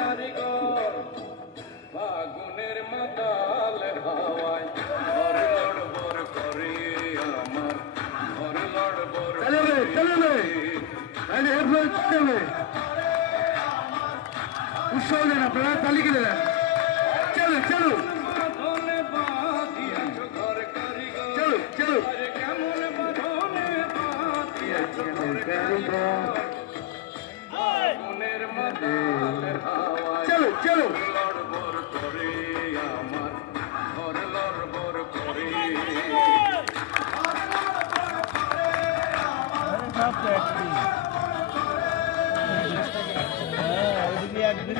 কারিগর ফাগুনের মাতাল হাওয়ায় ঘর লড়বড় করে আমার ঘর লড়বড় চলে উৎসব দেন আপনারা তালিকা দেন চলো চলো বাঁধনে বাঁধিয়াছ ঘর কারিগর চলো চলো আরে কেমন বাঁধনে বাঁধিয়াছ ঘর কারিগর ফাগুনের মাতাল হাওয়ায় চলো চলো লড়বড় করে আমার ঘর লড়বড় করে একদিন